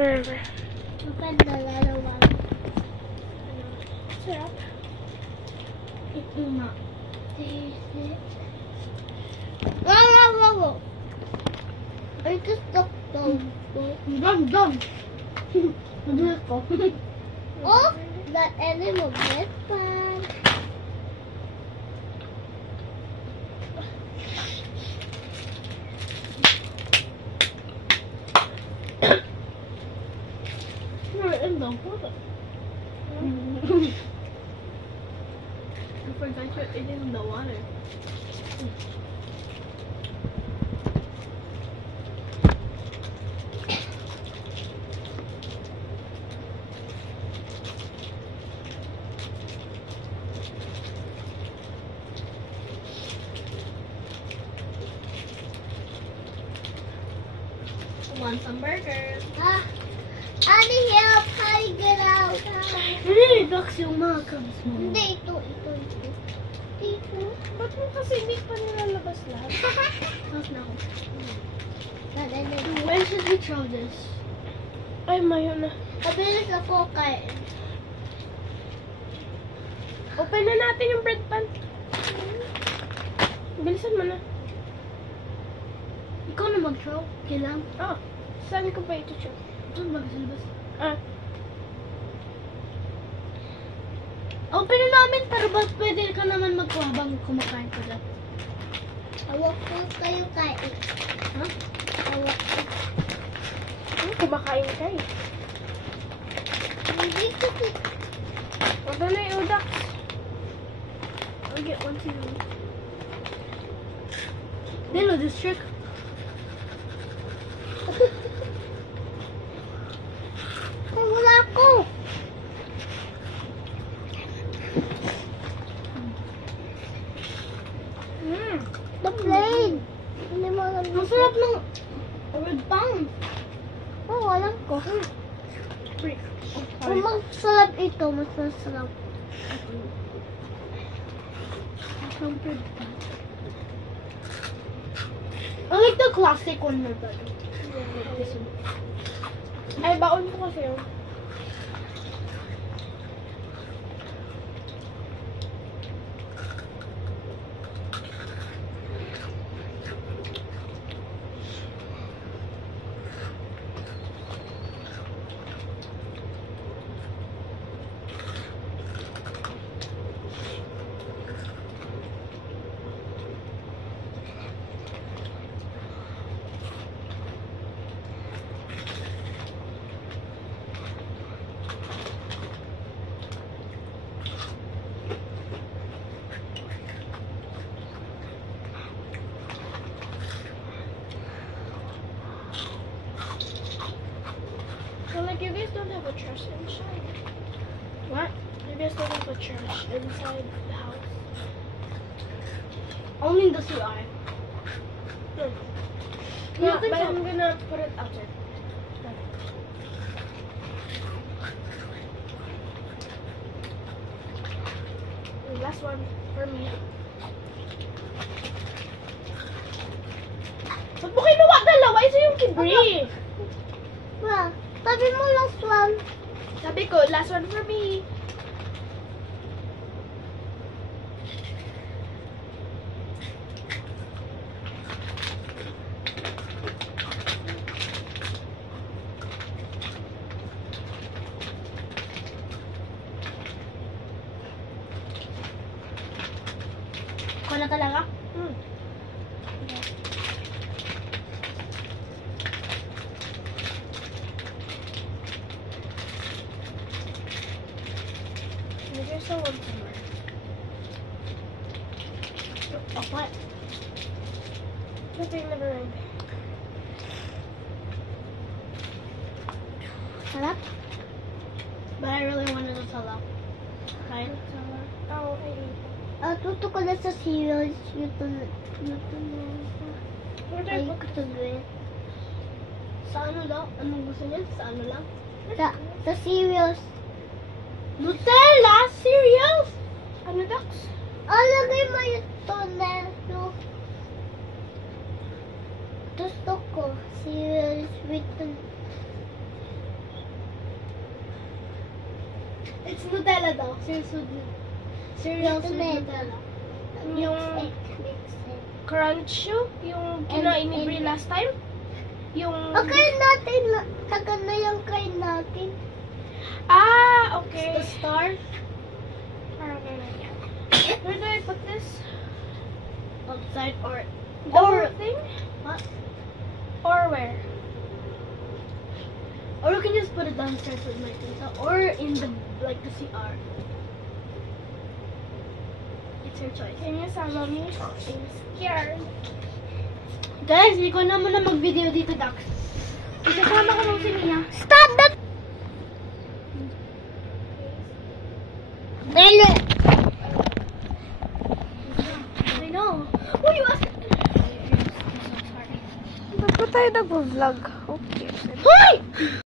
Wherever. Maganda lalawan. Sarap. Ito nga. Wow. Ay, gusto ko. Dam. Madulas ko. Oh, that animal get fun. In the water. I forgot you're eating in the water. Want some burgers? Annie, help! Hi, get out! Really, ducks yung mga cubs mo. Hindi, ito. Ba't mo kasi hindi pa nilalabas lahat? Tapos na ako. When should we throw this? Ay, mayo na. Mabilis ako kain. Open na natin yung bread pan. Bilisan mo na. Ikaw na mag-throw. Kailang. Oh, sabi ko pa ito siya. Ito magsilbas. Open na namin, pero ba't pwede ka naman magkuha habang kumakain ka dyan? Awak ko kayo kain. Ha? Awak ko. Kumakain ka eh. Hindi kasi. Wag na yung ducks. I'll get one too. Dino, this trick. Ay, wala ko. The plane. Hindi mo alam. Ang sarap ng red pound. Oh, alam ko. Kung masarap ito, mas masarap. Ang red pound. I like the classic one more better. This one. Ay, baon ko kasi yun. So, like, you guys don't have a trash inside. What? You guys don't have a trash inside the house. Only in the CR. Yeah, but I'm gonna put it outside. The last one for me. Ba't mo kinuha dalawa? Isa yung kibri. Well, sabi mo last one. Sabi ko, last one for me. Ako na talaga? Maybe there's still one somewhere. Oh, what? Good thing never mind. Sarap? But I really wanted to tell them. Right? Oh, I ate. Tuto ko na sa cereals. Yuto na. What Ay, are gusto gawin. Sa ano daw? Anong gusto niya? Sa ano lang? Sa cereals. Nutella cereals! Ano ducks? Lagay mo yung tomato. Gusto ko cereals with It's Nutella daw. Cereals with Nutella. Yung crunch yung kinain ni Brie last time. Yung... Kain natin. Tagal na yung kain natin. Ah, okay. The star. Parang ganun yan. Where do I put this? Outside or... The whole thing? What? Or where? Or you can just put it downstairs with my tita. Or in the, like, the CR. It's your choice. Can you sama me? I'm scared. Guys, hindi ko na muna mag-video dito, Dax. Isasama ko lang si Mia. Stop that! Dele! I know. Oh, you asked... Ba't pa tayo nag-vlog? Okay. Hoy!